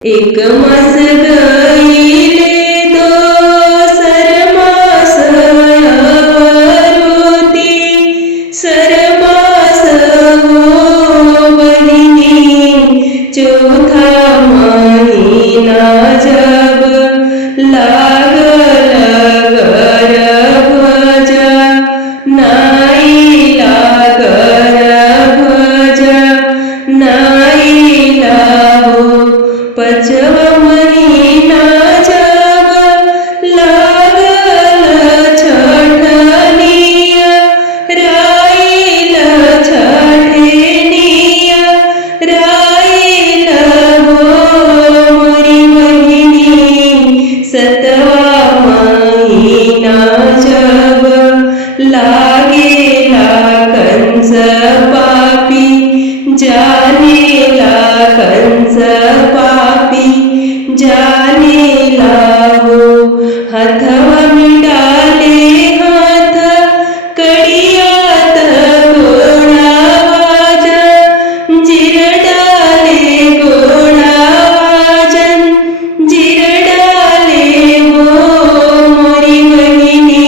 एक मास गईले सरमास अवरोती सरमास हो बहिणी चौथा महिना जब लागल गर्भजा नाही लागल भजा नाही लाहो पचव महिना जब लागल छठनिया राईल छठनिया राईल हो मोरी बहिणी सतवा महिना जब लागेला कंस पापी जानेला कंस पापी जानेला हो हाथवा मिडाले हाथ कडियात गोळा वाजा जिरडाले गोळा वाजन जिरडाले हो मोरी बहिणी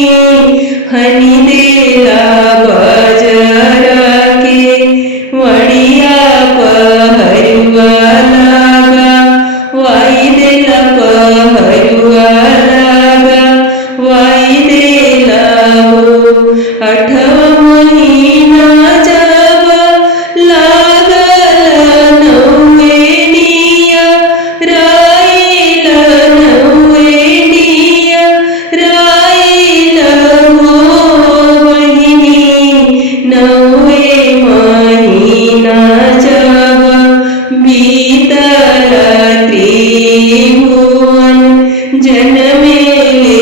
हनी देला बजर के वडिया पहरुआ लागा वाई देला पहरुआ लागा वाई देला हो आठव महिना जब लागल नववेनिया राईल नववेनिया राईल हो बहिणी नववे महिना जब बीतल त्रिभुवन जन्मेले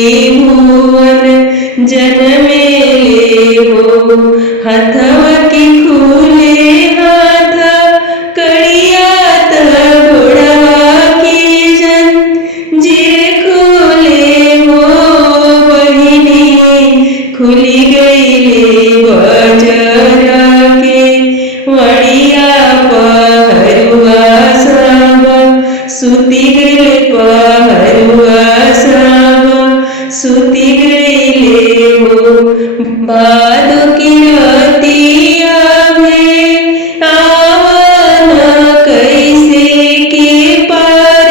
त्रिभुवन जन्मेले हो हाथवा की खुले हाथ कडियात गोडवा की जन जिरे खुले हो बहिणी खुली गईले बजर के वडिया पहरुआ सब सुती गईले पहरुआ सब सुती गईले हो भादो की रतिया में आवन कैसे के पार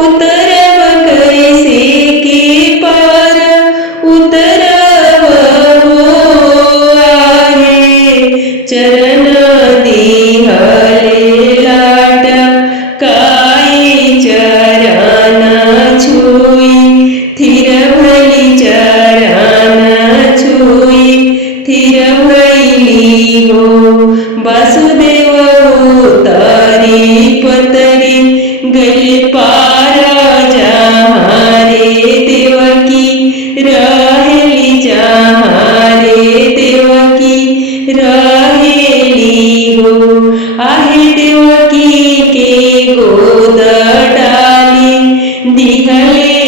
उतरब कैसे के पार उतरब हो आहे चरण दिहले लाट काई चरण छुई थिर भली चरण छुई थिर भैली हो वासुदेव उतरी पतरी गली पारा जहारे देवकी रहेली जहारे देवकी रहेली हो आहे देवकी के गोद डाली दिहले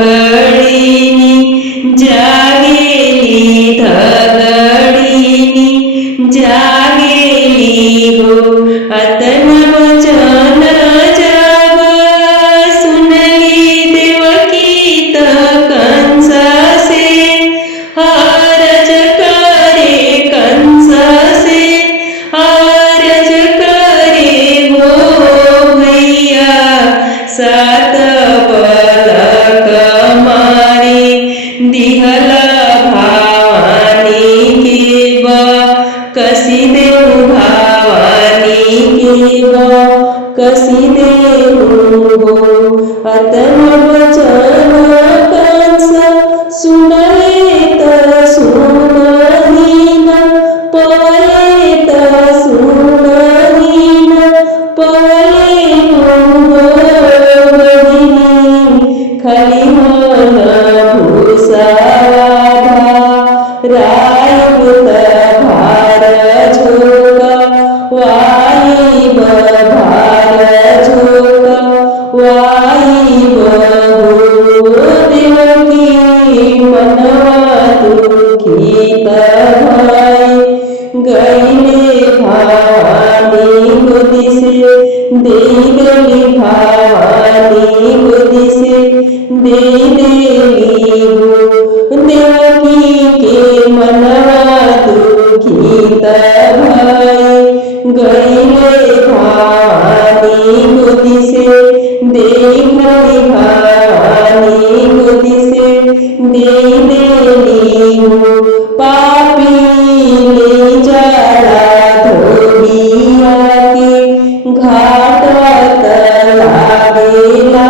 धगडीनी जागेली धगडीनी जागेली हो अतन वचन जब सुनली देवकी त कंस से हरज करे कंस से हरज करे हो भैया सात पलक मारे दिहला भावानी के बा कसी देव भावानी के बा कसी देव हो अतन वचन कंस सुनले त सुनहीन पवले त सुनहीन पवले हो बहिणी खाली मन भूसावाधा रायुत भार झोक वाई भार झोक वाई हो देवकी मन देई देली भावानी गोदिसे देई देली गो देवकी के मनवा दुखित भाई गईले भावानी गोदिसे देई देली भावानी गोदिसे देई देली गो पापी ले जाला धोबिया के घाट लागेला